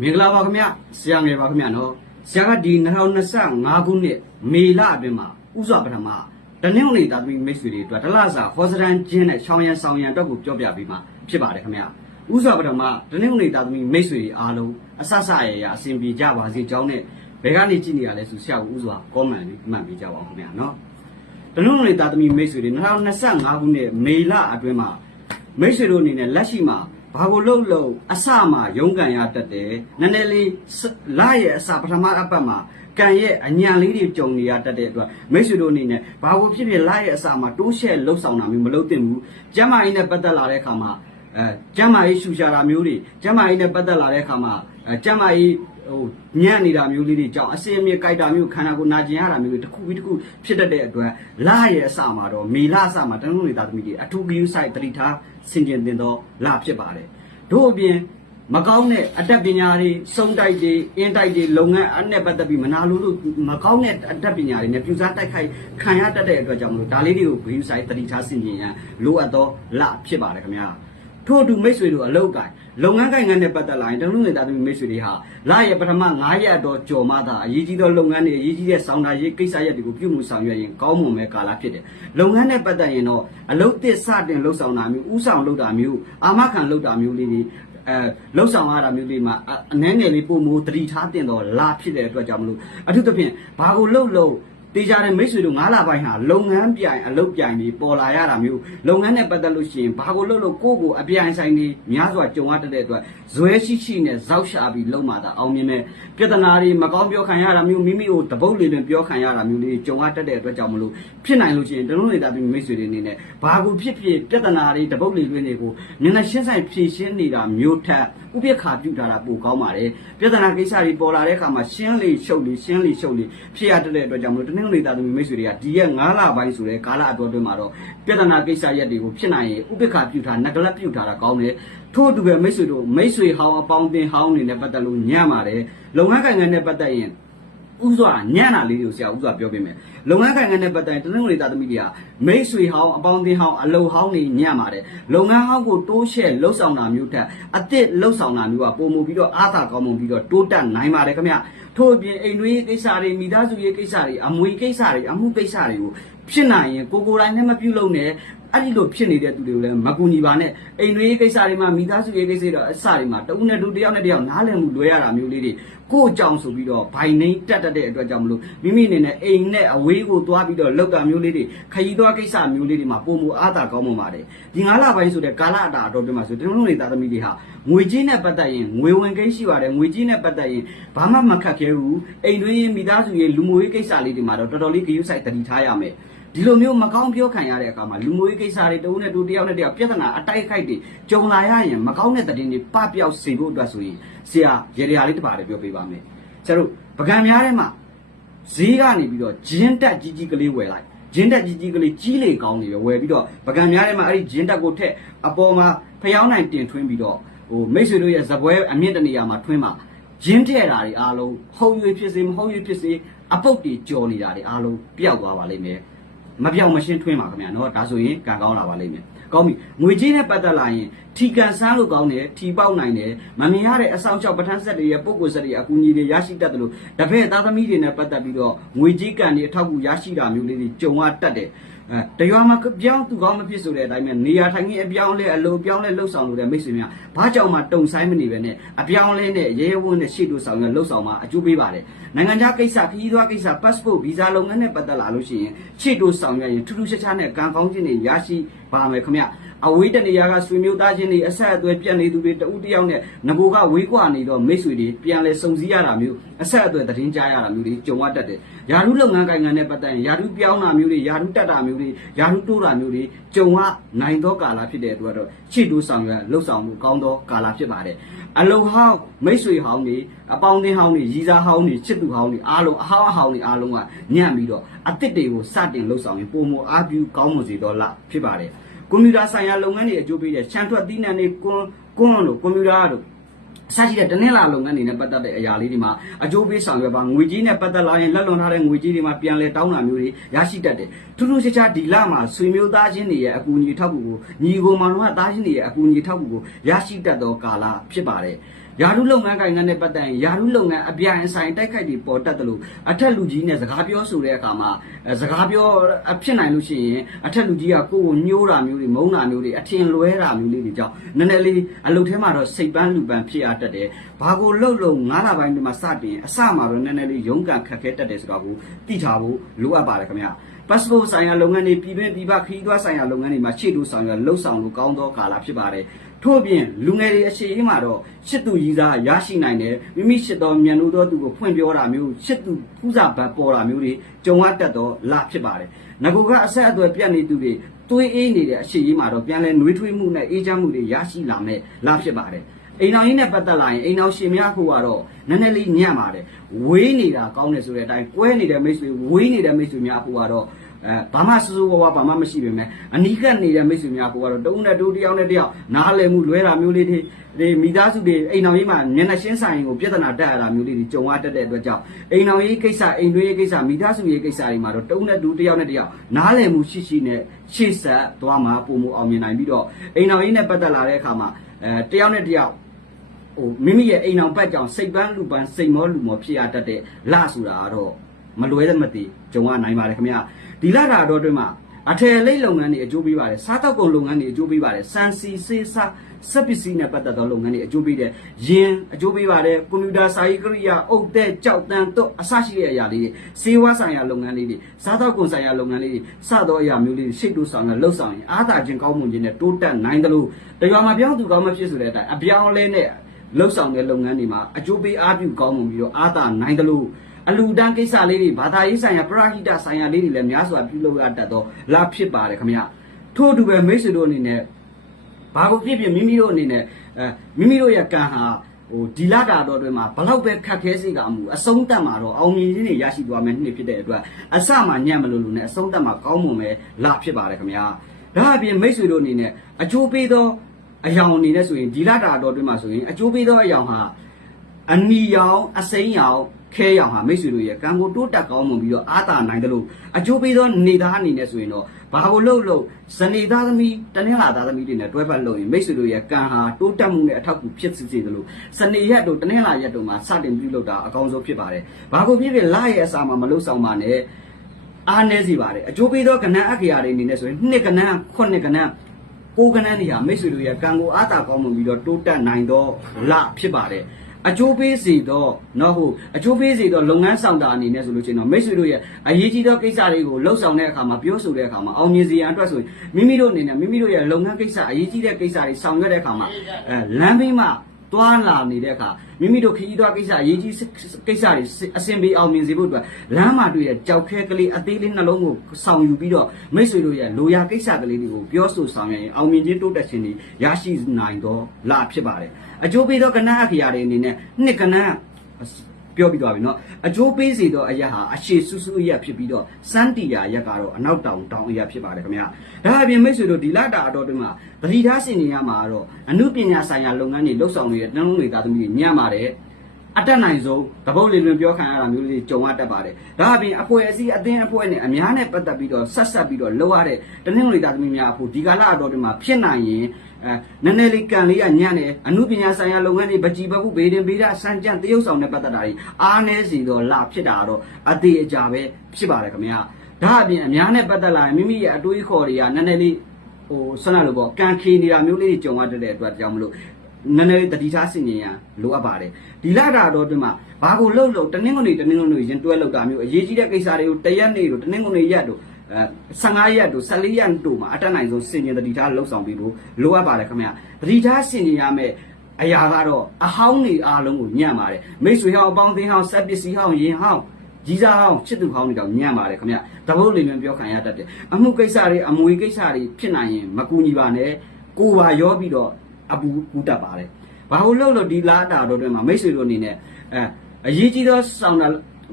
မင်္ဂလာပါခင်ဗျဆရာငယ်ပါခင်ဗျနော်ဆရာကဒီ2025ခုနှစ်မေလအတွင်းမှာဥစွာပထမတနင်္ဂနွေသားသမီးမိတ်ဆွေတွေအတွက်တလစာဟောစတန်ကျင်းနဲ့ရှောင်းရန်ဆောင်ရန်အတွက်ကိုပြောပြပေးမှာဖြစ်ပါတယ်ခင်ဗျဥစွာပထမတနင်္ဂနွေသားသမီးမိတ်ဆွေတွေအားလုံးအဆဆရရအစဉ်ပြေကြပါစေကြောင်းနဲ့ဘယ်ကနေကြည့်နေရလဲဆိုဆရာကဥစွာကောမန့်လေးမှတ်ပေးကြပါအောင်ခင်ဗျနော်တနင်္ဂနွေသားသမီးမိတ်ဆွေတွေ2025ခုနှစ်မေလအတွင်းမှာမိတ်ဆွေတို့အနေနဲ့လက်ရှိမှာ ဘာကိုလှုပ်လှုပ်အစမှာရုန်းကန်ရတတ်တယ်နည်းနည်းလေးစလာရဲ့အစပထမအပတ်မှာကံရဲ့အညံလေးတွေကြုံနေရတတ်တဲ့အတွက်မိတ်ဆွေတို့အနေနဲ့ဘာကိုဖြစ်ဖြစ်လာရဲ့အစမှာတိုးရှဲလှုပ်ဆောင်တာမျိုးမလုပ်သင့်ဘူးကျမ်းမာရေးနဲ့ပတ်သက်လာတဲ့အခါမှာအဲကျမ်းမာရေးရှူရှာတာမျိုးတွေကျမ်းမာရေးနဲ့ပတ်သက်လာတဲ့အခါမှာအဲကျမ်းမာရေး ဟိုညံ့နေတာမျိုးလေးတွေကြောင့်အစင်အမြင့်ကြိုက်တာမျိုးခန္ဓာကိုယ်နာကျင်ရတာမျိုးတွေတစ်ခုပြီးတစ်ခုဖြစ်တတ်တဲ့အတွက်လာရဲ့အစမှာတော့မေလအစမှာတနင်္ဂနွေသားသမီးတွေအထူးဂရုစိုက်တတိထားဆင်ကျင်တင်တော့လာဖြစ်ပါတယ်တို့အပြင်မကောင်းတဲ့အတတ်ပညာတွေစုံတိုက်တွေအင်းတိုက်တွေလုပ်ငန်းအနဲ့ပတ်သက်ပြီးမနာလိုလို့မကောင်းတဲ့အတတ်ပညာတွေနဲ့ပြူစားတိုက်ခိုက်ခံရတတ်တဲ့အတွက်ကြောင့်မလို့ဒါလေးတွေကိုဂရုစိုက်တတိထားဆင်ကျင်ရန်လိုအပ်တော့လာဖြစ်ပါတယ်ခင်ဗျာ ထို့အတူမိတ်ဆွေတို့အလောက်ကိုင်လုပ်ငန်းကိုင်ငန်းနဲ့ပတ်သက်လာရင်တလုံးငယ်သားသမီးမိတ်ဆွေတွေဟာလာရဲ့ပထမ9ရက်တော့ကြော်မှသာအရေးကြီးသောလုပ်ငန်းတွေအရေးကြီးတဲ့ဆောင်တာရေးကိစ္စရပ်တွေကိုပြုမှုဆောင်ရွက်ရင်ကောင်းမွန်မဲ့ကာလဖြစ်တယ်။လုပ်ငန်းနဲ့ပတ်သက်ရင်တော့အလုပ်သစ်စတင်လှုပ်ဆောင်တာမျိုးဥဆောင်လုပ်တာမျိုးအာမခံလုပ်တာမျိုးလေးတွေအဲလှုပ်ဆောင်ရတာမျိုးလေးမှာအအနည်းငယ်လေးပုံမူတတိထားတင်တော့လာဖြစ်တဲ့အတွက်ကြောင့်မလို့အထူးသဖြင့်ဘာကိုလှုပ်လှုပ် တေးကြတဲ့မိတ်ဆွေတို့9လပိုင်းဟာလုပ်ငန်းပြိုင်အလုပ်ပြိုင်ပြီးပေါ်လာရတာမျိုးလုပ်ငန်းနဲ့ပတ်သက်လို့ရှိရင်ဘာကိုလုပ်လို့ကိုယ့်ကိုအပြိုင်ဆိုင်ပြီးများစွာကြုံရတတ်တဲ့အတွက်ဇွဲရှိရှိနဲ့ဇောက်ရှာပြီးလုံမှသာအောင်မြင်မဲ့ပြဿနာတွေမကောင်းပြောခံရတာမျိုးမိမိကိုတပုတ်လေးတွင်ပြောခံရတာမျိုးလေးကြုံရတတ်တဲ့အတွက်ကြောင့်မလို့ဖြစ်နိုင်လို့ရှိရင်တလုံးနေတာပြီးမိတ်ဆွေတွေအနေနဲ့ဘာကိုဖြစ်ဖြစ်ပြဿနာတွေတပုတ်လေးတွင်တွေကိုမျက်နှာရှင်းဆိုင်ဖြေရှင်းနေတာမျိုးထက်ဥပက္ခပြုထားတာပိုကောင်းပါတယ်ပြဿနာကိစ္စတွေပေါ်လာတဲ့အခါမှာရှင်းလေရှုပ်လေရှင်းလေရှုပ်လေဖြစ်ရတတ်တဲ့အတွက်ကြောင့်မလို့တနင်္ဂနွေသားသမီးမိတ်ဆွေတွေကဒီရက်9လပိုင်းဆိုတဲ့ကာလအတော်အတွင်းမှာတော့ပြဿနာကိစ္စရက်တွေကိုဖြစ်နိုင်ရင်ဥပက္ခပြုထားနဂလက်ပြုထားတာကောင်းတယ်ထို့အတူပဲမိတ်ဆွေတို့မိတ်ဆွေဟောင်းအပေါင်းအသင်းဟောင်းတွေနဲ့ပတ်သက်လို့ညံ့ပါတယ်လုပ်ငန်းကိုင်ငန်းနဲ့ပတ်သက်ရင်ဥစွာညံ့တာလေးတွေကိုဆရာဥစွာပြောပေးမယ်လုပ်ငန်းခိုင်ငံနဲ့ပတ်သက်ရင်တနင်္ဂနွေသားသမီးတွေကမိတ်ဆွေဟောင်းအပေါင်းအသင်းဟောင်းအလုံဟောင်းတွေညံ့ပါတယ်လုပ်ငန်းဟောင်းကိုတိုးရှဲလှုပ်ဆောင်တာမျိုးထက်အသစ်လှုပ်ဆောင်တာမျိုးကပုံမူပြီးတော့အားသာကောင်းမွန်ပြီးတော့တိုးတက်နိုင်ပါတယ်ခင်ဗျ ထို့အပြင်အိမ်တွင်းရေးကိစ္စတွေမိသားစုရေးကိစ္စတွေအမွေကိစ္စတွေအမှုကိစ္စတွေကိုဖြစ်နိုင်ရင်ကိုကိုယ်တိုင်နဲ့မပြုတ်လို့နဲ့ အဲ့ဒီလိုဖြစ်နေတဲ့သူတွေကိုလည်းမကူညီပါနဲ့အိမ်တွင်းရေးကိစ္စတွေမှာမိသားစုရေးကိစ္စတွေတော့အစတွေမှာတဦးနဲ့တူတယောက်နဲ့တယောက်နားလည်မှုလွဲရတာမျိုးလေးတွေကိုယ့်အကြောင်းဆိုပြီးတော့ဘိုင်နှိမ့်တက်တတ်တဲ့အတွက်ကြောင့်မလို့မိမိအနေနဲ့အိမ်နဲ့အဝေးကိုသွားပြီးတော့လောက်တာမျိုးလေးတွေခရီးသွားကိစ္စမျိုးလေးတွေမှာပုံမူအားသာကောင်းမွန်ပါတယ်ဒီ9လပိုင်းဆိုတဲ့ကာလအတာအတော်တွင်မှာဆိုတင်လုံးနေသားသမီးတွေဟာငွေကြေးနဲ့ပတ်သက်ရင်ငွေဝင်ကိန်းရှိပါတယ်ငွေကြေးနဲ့ပတ်သက်ရင်ဘာမှမခက်ခဲဘူးအိမ်တွင်းရေးမိသားစုရေးလူမှုရေးကိစ္စလေးတွေမှာတော့တော်တော်လေးဂရုစိုက်တတိထားရမယ် ဒီလိုမျိုးမကောင်းပြောခံရတဲ့အခါမှာလူမျိုးရေးကိစ္စတွေတဦးနဲ့တူတယောက်နဲ့တယောက်ပြဿနာအတိုက်အခိုက်တွေကြုံလာရရင်မကောင်းတဲ့သတင်းတွေပပျောက်စေဖို့အတွက်ဆိုရင်ဆရာရေရာလေးတစ်ပါးလေးပြောပေးပါမယ်ဆရာတို့ပကံများထဲမှာဈေးကနေပြီးတော့ဂျင်းတက်ကြီးကြီးကလေးဝယ်လိုက်ဂျင်းတက်ကြီးကြီးကလေးကြီးလေကောင်းနေပဲဝယ်ပြီးတော့ပကံများထဲမှာအဲ့ဒီဂျင်းတက်ကိုထက်အပေါ်မှာဖျောင်းနိုင်တင်ထွင်းပြီးတော့ဟိုမိတ်ဆွေတို့ရဲ့ဇပွဲအမြင့်တနေရာမှာထွင်းမှာဂျင်းတဲ့တာတွေအားလုံးဟုတ်ရွေဖြစ်စေမဟုတ်ရွေဖြစ်စေအပုတ်တွေကြော်နေတာတွေအားလုံးပျောက်သွားပါလိမ့်မယ် မပြောင်မရှင်းထွင်းပါခင်ဗျာနော်ဒါဆိုရင်ကံကောင်းလာပါလိမ့်မယ်ကောင်းပြီငွေကြေးနဲ့ပတ်သက်လာရင်ထီကန်ဆန်းလို့ကောင်းတယ်ထီပေါက်နိုင်တယ်မမြင်ရတဲ့အဆောင်ချောက်ပဋ္ဌာန်းဆက်တွေရဲ့ပုံကိုယ်ဆက်တွေအကူအညီတွေရရှိတတ်တယ်လို့တပည့်သားသမီးတွေနဲ့ပတ်သက်ပြီးတော့ငွေကြေးကံတွေအထောက်အကူရရှိတာမျိုးလေးတွေကြုံရတတ်တယ် တရွာမှာပြောင်းသူကောင်းမဖြစ်ဆိုတဲ့အတိုင်းပဲနေရာထိုင်ခင်းအပြောင်းလဲအလိုပြောင်းလဲလှုပ်ဆောင်လို့တဲ့မိတ်ဆွေများဘာကြောင့်မှတုံဆိုင်မနေပဲနဲ့အပြောင်းလဲနဲ့ရဲရဲဝန်းနဲ့ရှေ့တို့ဆောင်ရလှုပ်ဆောင်မှာအကျိုးပေးပါတယ်နိုင်ငံခြားကိစ္စခရီးသွားကိစ္စ passport visa လုပ်ငန်းနဲ့ပတ်သက်လာလို့ရှိရင်ရှေ့တို့ဆောင်ရရင်ထူးထူးခြားခြားနဲ့ကံကောင်းခြင်းတွေရရှိပါမယ်ခင်ဗျ အဝေးတနေရာကဆွေမျိုးသားချင်းတွေအဆက်အသွယ်ပြတ်နေသူတွေတဦးတယောက်နဲ့ငကိုကဝေးကွာနေတော့မိတ်ဆွေတွေပြန်လဲစုံစည်းရတာမျိုးအဆက်အသွယ်သတင်းကြားရတာမျိုးတွေကြုံရတတ်တယ်။ယာရုလုပ်ငန်းကိုင်ငံနဲ့ပတ်သက်ရင်ယာရုပြောင်းတာမျိုးတွေယာရုတက်တာမျိုးတွေယာရုတိုးတာမျိုးတွေကြုံရနိုင်သောကာလဖြစ်တဲ့အတွက်တော့ချစ်တိုးဆောင်ရလှုပ်ဆောင်မှုကောင်းသောကာလဖြစ်ပါတယ်။အလုံဟောင်းမိတ်ဆွေဟောင်းတွေအပေါင်းအသင်းဟောင်းတွေရီစာဟောင်းတွေချစ်သူဟောင်းတွေအားလုံးအဟောင်းအဟောင်းတွေအားလုံးကညံ့ပြီးတော့အစ်စ်တွေကိုစတင်လှုပ်ဆောင်ရင်ပုံမအားပြုကောင်းမွန်စေတော့လဖြစ်ပါတယ်။ ကွန်ပျူတာဆိုင်ရာလုပ်ငန်းတွေအကျိုးပေးတဲ့ချန်ထွက်သီးနှံတွေကွန်ကွန်တို့ကွန်ပျူတာတို့အစရှိတဲ့တနင်္လာလုပ်ငန်းတွေနဲ့ပတ်သက်တဲ့အရာလေးတွေမှာအကျိုးပေးဆောင်ရွက်ပါငွေကြီးနဲ့ပတ်သက်လာရင်လက်လွန်ထားတဲ့ငွေကြီးတွေမှာပြန်လဲတောင်းတာမျိုးတွေရရှိတတ်တယ်ထူးထူးခြားခြားဒီလမှာဆွေမျိုးသားချင်းတွေရဲ့အကူအညီထောက်ကူကိုညီကိုမောင်နှမသားချင်းတွေရဲ့အကူအညီထောက်ကူကိုရရှိတတ်သောကာလဖြစ်ပါတယ် ယာရုလုပ်ငန်းကိုင်ငန်းနဲ့ပတ်သက်ရင်ယာရုလုပ်ငန်းအပြိုင်အဆိုင်တိုက်ခိုက်ပြီးပေါ်တက်တယ်လို့အထက်လူကြီးနဲ့စကားပြောဆိုတဲ့အခါမှာအဲစကားပြောအဖြစ်နိုင်လို့ရှိရင်အထက်လူကြီးကကိုယ်ကိုညှိုးတာမျိုးတွေမုန်းတာမျိုးတွေအထင်လွဲတာမျိုးလေးတွေကြောင့်နည်းနည်းလေးအလုပ်ထဲမှာတော့စိတ်ပန်းလူပန်းဖြစ်ရတတ်တယ်ဘာကိုလှုပ်လို့9လပိုင်းဒီမှာစတင်အစမှာတော့နည်းနည်းလေးရုန်းကန်ခက်ခဲတတ်တယ်ဆိုတော့ကိုသိထားဖို့လိုအပ်ပါတယ်ခင်ဗျာ passport ဆိုင်ရာလုပ်ငန်းတွေပြည်တွင်းပြည်ပခရီးသွားဆိုင်ရာလုပ်ငန်းတွေမှာရှေ့တိုးဆောင်ရွက်လှုပ်ဆောင်လို့ကောင်းသောကာလဖြစ်ပါတယ်ထို့အပြင်လူငယ်တွေအရှိအမှာတော့ရှစ်သူရည်စားရရှိနိုင်တယ်မိမိရှစ်တော်မြန်လို့သောသူကိုဖွင့်ပြောတာမျိုးရှစ်သူဖူးစာဘတ်ပေါ်တာမျိုးတွေကြုံရတတ်တော့လဖြစ်ပါတယ်ငကူကအဆက်အသွယ်ပြတ်နေသူတွေတွေးအေးနေတဲ့အရှိအမှာတော့ပြန်လဲနှွေးထွေးမှုနဲ့အေးချမ်းမှုတွေရရှိလာမယ်လဖြစ်ပါတယ် အိမ်တော်ကြီးနဲ့ပတ်သက်လာရင်အိမ်တော်ရှင်များခုကတော့နည်းနည်းလေးညံ့ပါတယ်ဝေးနေတာကောင်းတယ်ဆိုတဲ့အတိုင်းကွဲနေတဲ့မိတ်ဆွေဝေးနေတဲ့မိတ်ဆွေများခုကတော့အဲဘာမှစူးစူးဝါးဝါဘာမှမရှိပေမဲ့အနီးကပ်နေတဲ့မိတ်ဆွေများကိုကတော့တုံးနဲ့တူတယောက်နဲ့တယောက်နားလည်မှုလွဲတာမျိုးလေးတွေဒီမိသားစုတွေအိမ်တော်ကြီးမှာမျက်နှာရှင်းဆိုင်ကိုပြဿနာတက်ရတာမျိုးလေးတွေကြုံရတတ်တဲ့အတွက်ကြောင့်အိမ်တော်ကြီးကိစ္စအိမ်တွင်းရေးကိစ္စမိသားစုရေးကိစ္စတွေမှာတော့တုံးနဲ့တူတယောက်နဲ့တယောက်နားလည်မှုရှိရှိနဲ့ရှေ့ဆက်သွားမှာပုံမအောင်မြင်နိုင်ပြီးတော့အိမ်တော်ကြီးနဲ့ပတ်သက်လာတဲ့အခါမှာအဲတယောက်နဲ့တယောက် ဟိုမိမိရဲ့အိမ်အောင်ပတ်ကြောင်စိတ်ပန်းလူပန်းစိတ်မောလူမောဖြစ်ရတတ်တဲ့လဆိုတာကတော့မလွဲတဲ့မသိကြုံရနိုင်ပါတယ်ခင်ဗျာဒီလတာတော့အတွင်းမှာအထယ်လိတ်လုပ်ငန်းတွေအကျိုးပေးပါတယ်စားတောက်ကုန်လုပ်ငန်းတွေအကျိုးပေးပါတယ်စံစီစေးစားစက်ပစ္စည်းနဲ့ပတ်သက်သောလုပ်ငန်းတွေအကျိုးပေးတယ်ယင်အကျိုးပေးပါတယ်ကွန်ပျူတာစာရေးကိရိယာအုတ်တဲ့ကြောက်တန်းတော့အစရှိတဲ့အရာလေးတွေစေဝါဆိုင်ရာလုပ်ငန်းလေးတွေစားတောက်ကုန်ဆိုင်ရာလုပ်ငန်းလေးတွေစသောအရာမျိုးလေးတွေရှေ့တိုးဆောင်ရလှုပ်ဆောင်ရင်အားသာခြင်းကောင်းမွန်ခြင်းနဲ့တိုးတက်နိုင်တယ်လို့တရားမှာပြောင်းသူကောင်းမဖြစ်ဆိုတဲ့အတိုင်းအပြောင်းအလဲနဲ့ လှုပ်ဆောင်တဲ့လုပ်ငန်းတွေမှာအကျိုးပေးအားပြုကောင်းမွန်ပြီးတော့အားသာနိုင်တယ်လို့အလူတန်းကိစ္စလေးတွေဘာသာရေးဆိုင်ရာပရဟိတဆိုင်ရာလေးတွေလည်းများစွာပြုလုပ်ရတတ်တော့လာဖြစ်ပါတယ်ခင်ဗျထို့အတူပဲမိတ်ဆွေတို့အနေနဲ့ဘာကိုဖြစ်ဖြစ်မိမိတို့အနေနဲ့အဲမိမိတို့ရဲ့ကံဟာဟိုဒီလာတာတော့တွင်မှာဘလောက်ပဲခက်ခဲစေကမှုအဆုံးတက်မှာတော့အောင်မြင်ခြင်းတွေရရှိသွားမယ်နှစ်ဖြစ်တဲ့အတွက်အစမှညံ့မလို့လို့နဲ့အဆုံးတက်မှာကောင်းမွန်ပဲလာဖြစ်ပါတယ်ခင်ဗျာဒါအပြင်မိတ်ဆွေတို့အနေနဲ့အကျိုးပေးသော အယောင်အနေနဲ့ဆိုရင်ဒီလတာတော်တွင်းမှာဆိုရင်အကျိုးပေးသောအယောင်ဟာအနီရောင်အစိမ်းရောင်ခဲရောင်ဟာမိတ်ဆွေတို့ရဲ့ကံကိုတိုးတက်ကောင်းမွန်ပြီးတော့အာသာနိုင်တယ်လို့အကျိုးပေးသောနေသားအနေနဲ့ဆိုရင်တော့ဘာကိုလှုပ်လှုပ်ဇနေသားသမီးတနင်္လာသားသမီးတွေနဲ့တွဲဖက်လို့ရင်မိတ်ဆွေတို့ရဲ့ကံဟာတိုးတက်မှုနဲ့အထောက်အကူဖြစ်စေတယ်လို့ဇနေရက်တို့တနင်္လာရက်တို့မှာစတင်ပြုလုပ်တာအကောင်းဆုံးဖြစ်ပါတယ်ဘာကိုဖြစ်ဖြစ်လရဲ့အစာမှာမလှုပ်ဆောင်ပါနဲ့အားနည်းစီပါတယ်အကျိုးပေးသောကဏ္ဍအခရာတွေအနေနဲ့ဆိုရင်နှစ်ကဏ္ဍခုနှစ်ကဏ္ဍ ကိုယ်ကနန်းနေဟာမိတ်ဆွေတို့ရဲ့ကံကိုအားတာကောင်းမှပြီးတော့တိုးတက်နိုင်သောလဖြစ်ပါတယ်အကျိုးပေးစေတော့နော်ဟုတ်အကျိုးပေးစေတော့လုပ်ငန်းဆောင်တာအနေနဲ့ဆိုလို့ချင်းတော့မိတ်ဆွေတို့ရဲ့အရေးကြီးသောကိစ္စတွေကိုလှုပ်ဆောင်တဲ့အခါမှာပြောဆိုတဲ့အခါမှာအောင်မြင်စေရန်အတွက်ဆိုရင်မိမိတို့အနေနဲ့မိမိတို့ရဲ့လုပ်ငန်းကိစ္စအရေးကြီးတဲ့ကိစ္စတွေဆောင်ရွက်တဲ့အခါမှာအဲလမ်းဘေးမှာ တွားလာနေတဲ့အခါမိမိတို့ခရီးသွားကိစ္စအရေးကြီးကိစ္စတွေအဆင်ပြေအောင်မြင်စေဖို့အတွက်လမ်းမှာတွေ့တဲ့ကြောက်ခဲကလေးအသေးလေးနှလုံးကိုဆောင်ယူပြီးတော့မိတ်ဆွေတို့ရဲ့လိုရာကိစ္စကလေးတွေကိုပြောဆိုဆောင်ရွက်ရင်အောင်မြင်ခြင်းတိုးတက်ခြင်းတွေရရှိနိုင်တော့လာဖြစ်ပါတယ်အကျိုးပေးသောကဏ္ဍအခရာတွေအနေနဲ့နှစ်ကဏ္ဍ ပြောပြီးသွားပြီเนาะအကျိုးပေးစေသောအရက်ဟာအရှိဆူဆူအရက်ဖြစ်ပြီးတော့စန်းတီယာရက်ကတော့အနောက်တောင်တောင်အရက်ဖြစ်ပါတယ်ခင်ဗျာဒါအပြင်မိတ်ဆွေတို့ဒီလတာအတော်တွင်းမှာပရိဒါဆင်နေရမှာတော့အမှုပညာဆိုင်ရာလုပ်ငန်းတွေလှုပ်ဆောင်နေတဲ့တန်းလုံးတွေသားသမီးတွေညံ့ပါတယ်အတက်နိုင်ဆုံးတပုတ်လေးလွင်ပြောခံရတာမျိုးလေးကြုံရတတ်ပါတယ်ဒါအပြင်အဖွဲ့အစည်းအသင်းအဖွဲ့နဲ့အများနဲ့ပတ်သက်ပြီးတော့ဆက်ဆက်ပြီးတော့လှုပ်ရတဲ့တနင်္ဂနွေသားသမီးများအဖို့ဒီကာလအတော်တွင်းမှာဖြစ်နိုင်ရင်အဲ နည်းနည်းလေးကန်လေးကညံ့တယ်အမှုပညာဆိုင်ရာလုပ်ငန်းတွေပကြီးပပုဘေးတင်ဘေးဒစံကြံတရုပ်ဆောင်နဲ့ပတ်သက်တာတွေအားနည်းစီတော့လာဖြစ်တာတော့အသေးအကြပဲဖြစ်ပါတယ်ခင်ဗျာဒါအပြင်အများနဲ့ပတ်သက်လာရင်မိမိရဲ့အတွေးခေါ်တွေကနည်းနည်းလေးဟိုဆွမ်းလာလို့ပေါ့ကန်ခေနေတာမျိုးလေးတွေကြုံရတဲ့အတွက်ကြောင့်မလို့နည်းနည်းလေးတတိထားဆင်ញင်ရန်လိုအပ်ပါတယ်ဒီလာတာတော့ဒီမှာဘာကိုလှုပ်လှုပ်တနင်္ဂနွေတနင်္ဂနွေရင်တွဲလှုပ်တာမျိုးအရေးကြီးတဲ့ကိစ္စတွေကိုတရက်နေ့တို့တနင်္ဂနွေရက်တို့အဲ 15ရက်တို့14ရက်တို့မှာအတက်နိုင်ဆုံးဆင်ញင်တတိထားလှုပ်ဆောင်ပြီးဖို့လိုအပ်ပါတယ်ခင်ဗျတတိထားဆင်ញင်ရမယ်အရာကတော့အဟောင်းနေအားလုံးကိုညံ့ပါတယ်မိတ်ဆွေဟောင်းအပေါင်းအသင်းဟောင်းစက်ပစ္စည်းဟောင်းရင်ဟောင်းကြီးစားဟောင်းချစ်သူဟောင်းတွေတောင်ညံ့ပါတယ်ခင်ဗျတပုတ်လေးမျိုးပြောခံရတတ်တယ်အမှုကိစ္စတွေအမွေကိစ္စတွေဖြစ်နိုင်ရင်မကူညီပါနဲ့ကိုပါရောပြီးတော့အပူကူတတ်ပါတယ်ဘာလို့လို့လို့ဒီလာတာတော့တွင်မှာမိတ်ဆွေတို့အနေနဲ့အဲအရေးကြီးသောဆောင်တာ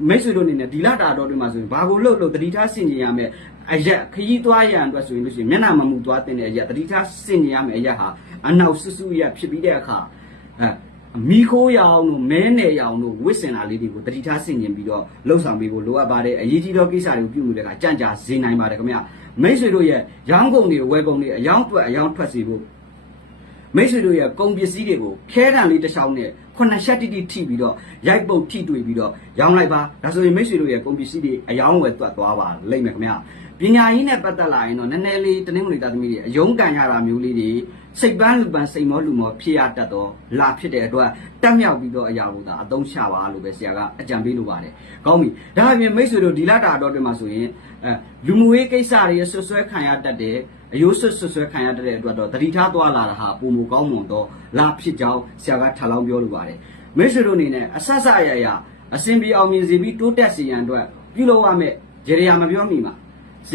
မိတ်ဆွေတို့အနေနဲ့ဒီလာတာတော့တွင်မှာဆိုရင်ဘာကိုလို့လို့တတိထားဆင်ကျင်ရမယ်အရက်ခရီးသွားရန်အတွက်ဆိုရင်လို့ရှိရင်မျက်နှာမမူသွားတင်တဲ့အရက်တတိထားဆင်ကျင်ရမယ်အရက်ဟာအနောက်ဆူဆူရက်ဖြစ်ပြီးတဲ့အခါအဲမိခိုးရအောင်တို့မဲနယ်ရအောင်တို့ဝစ်စင်လာလေးတွေကိုတတိထားဆင်ကျင်ပြီးတော့လှုပ်ဆောင်ပေးဖို့လိုအပ်ပါတယ်အရေးကြီးသောကိစ္စတွေကိုပြုမှုတဲ့အခါကြံ့ကြာစေနိုင်ပါတယ်ခင်ဗျမိတ်ဆွေတို့ရဲ့ရောင်းကုန်တွေဝယ်ကုန်တွေအယောင်းထွက်အယောင်းထွက်စီဖို့မိတ်ဆွေတို့ရဲ့ကုန်ပစ္စည်းတွေကိုခဲတံလေးတစ်ချောင်းနဲ့ ခုနှစ်ချက်တိတိထိပြီးတော့ရိုက်ပုတ်ထိတွေ့ပြီးတော့ရောင်းလိုက်ပါဒါဆိုရင်မိတ်ဆွေတို့ရဲ့ကုန်ပစ္စည်းတွေအယောင်းဝယ်တွတ်သွားပါလိမ့်မယ်ခင်ဗျာပညာရေးနဲ့ပတ်သက်လာရင်တော့နည်းနည်းလေးတနင်္ဂနွေသားသမီးတွေအယုံကန်ရတာမျိုးလေးတွေစိတ်ပန်းလူပန်းစိတ်မောလူမောဖြစ်ရတတ်တော့လာဖြစ်တဲ့အတွက်တက်မြောက်ပြီးတော့အရာကိုသာအသုံးချပါလို့ပဲဆရာကအကြံပေးလိုပါတယ်ကောင်းပြီဒါအပြင်မိတ်ဆွေတို့ဒီလတာတော့တွင်မှာဆိုရင်အဲလူမှုရေးကိစ္စတွေဆွဆွဲခံရတတ်တယ်အယိုးဆွဆွဆွဲခံရတဲ့အတွက်တော့တတိထားသွားလာတာဟာပုံမကောင်းမွန်တော့လာဖြစ်ကြောင်းဆရာကထပ်လောင်းပြောလိုပါတယ်မိတ်ဆွေတို့အနေနဲ့အဆက်ဆက်အရာရာအစဉ်ပြေအောင်မြင်စေပြီးတိုးတက်စေရန်အတွက်ပြုလုပ်ရမယ့်ရေရာမပြောမိမှာဆ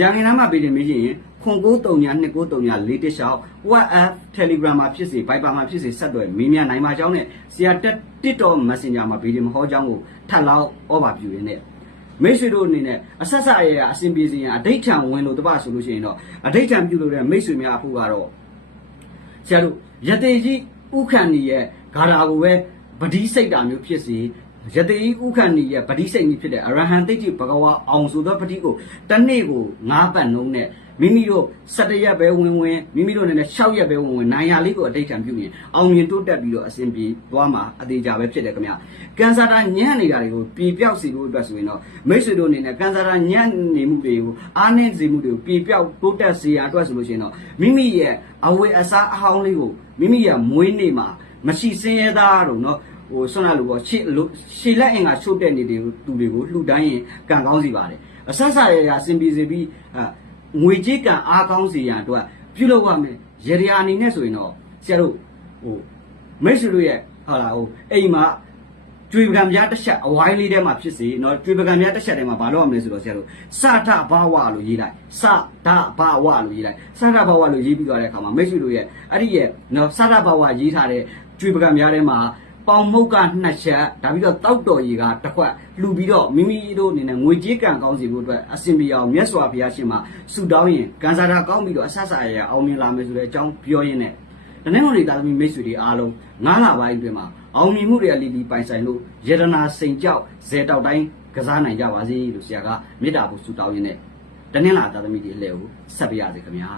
ရာငယ်နာမှာပေးတယ်မေးရင်ခွန်93ညာ293ညာ4တစ်လျှောက် WhatsApp Telegram မှာဖြစ်စေ Viber မှာဖြစ်စေဆက်သွယ်မေးမြန်းနိုင်ပါကြောင်းနဲ့ဆရာတက် TikTok Messenger မှာဗီဒီယိုမဟောကြောင်းကိုထပ်လောင်းဩဘာပြုရင်းနဲ့မိတ်ဆွေတို့အနေနဲ့အဆက်ဆက်အရာရာအစဉ်ပြေစေရန်အဋိဋ္ဌံဝင်လို့တပဆိုလို့ရှိရင်တော့အဋိဋ္ဌံပြုလို့တဲ့မိတ်ဆွေများအဖို့ကတော့ဆရာတို့ယတေကြီးဥခန္ဒီရဲ့ဂါထာကိုပဲဗတိစိတ်တာမျိုးဖြစ်စီ ယတိဥခဏီရဲ့ပဋိစိတ်ကြီးဖြစ်တဲ့အရဟံတိတ်ကြီးဘဂဝါအောင်ဆိုသောပဋိကိုတနေ့ကို၅ပတ်နှုံးနဲ့မိမိတို့7ရက်ပဲဝင်ဝင်မိမိတို့နဲ့6ရက်ပဲဝင်ဝင်နိုင်ရလေးကိုအတိတ်ကံပြုရင်အောင်မြင်တိုးတက်ပြီးတော့အဆင်ပြေသွားမှာအသေးကြပဲဖြစ်တယ်ခင်ဗျကင်ဆာတာညံ့နေတာတွေကိုပြေပြောက်စေဖို့အတွက်ဆိုရင်တော့မိတ်ဆွေတို့အနေနဲ့ကင်ဆာတာညံ့နေမှုတွေကိုအားနည်းစေမှုတွေကိုပြေပြောက်တိုးတက်စေရအတွက်ဆိုလို့ရှိရင်တော့မိမိရဲ့အဝေအစားအဟောင်းလေးကိုမိမိရဲ့မွေးနေ့မှာမရှိစင်းရဲသားတို့နော် ဟိုဆွမ်းလာလို့ပေါ့ရှေ့လို့ရှေ့လက်အင်ကချို့တဲ့နေတယ်သူတွေကိုလှူဒန်းရင်ကံကောင်းစီပါတယ်အဆက်ဆက်ရရအစဉ်ပြေစေပြီးအာငွေကြေးကံအားကောင်းစေရန်အတွက်ပြုလုပ်ရမယ်ရေရာအနေနဲ့ဆိုရင်တော့ဆရာတို့ဟိုမိတ်ဆွေတို့ရဲ့ဟာလာဟိုအိမ်မှာကျွေပကံများတစ်ချက်အဝိုင်းလေးထဲမှာဖြစ်စေเนาะကျွေပကံများတစ်ချက်ထဲမှာဘာလို့ရမလဲဆိုတော့ဆရာတို့စထဘာဝလို့ရေးလိုက်စဒဘာဝလို့ရေးလိုက်စထဘာဝလို့ရေးပြီးသွားတဲ့အခါမှာမိတ်ဆွေတို့ရဲ့အဲ့ဒီရဲ့เนาะစထဘာဝရေးထားတဲ့ကျွေပကံများထဲမှာ ပေါင်မုတ်ကနှစ်ချက်ဒါပြီးတော့တောက်တော်ကြီးကတစ်ခွက်လှူပြီးတော့မိမိတို့အနေနဲ့ငွေကြေးကံကောင်းစီဖို့အတွက်အစင်ပြေအောင်မြတ်စွာဘုရားရှင်မှာဆုတောင်းရင်ကံစားတာကောင်းပြီးတော့အဆဆအရရအောင်မြင်လာမယ်ဆိုတဲ့အကြောင်းပြောရင်းနဲ့တနင်္ဂနွေသားသမီးမိတ်ဆွေတွေအားလုံးငါးလပိုင်းအတွင်းမှာအောင်မြင်မှုတွေအလီလီပိုင်ဆိုင်လို့ယတနာစိန်ကြောက်ဇေတောက်တိုင်းကစားနိုင်ကြပါစေလို့ဆရာကမေတ္တာပို့ဆုတောင်းရင်းနဲ့တနင်္လာသားသမီးတွေအလှည့်ကိုဆက်ပြရစေခင်ဗျာ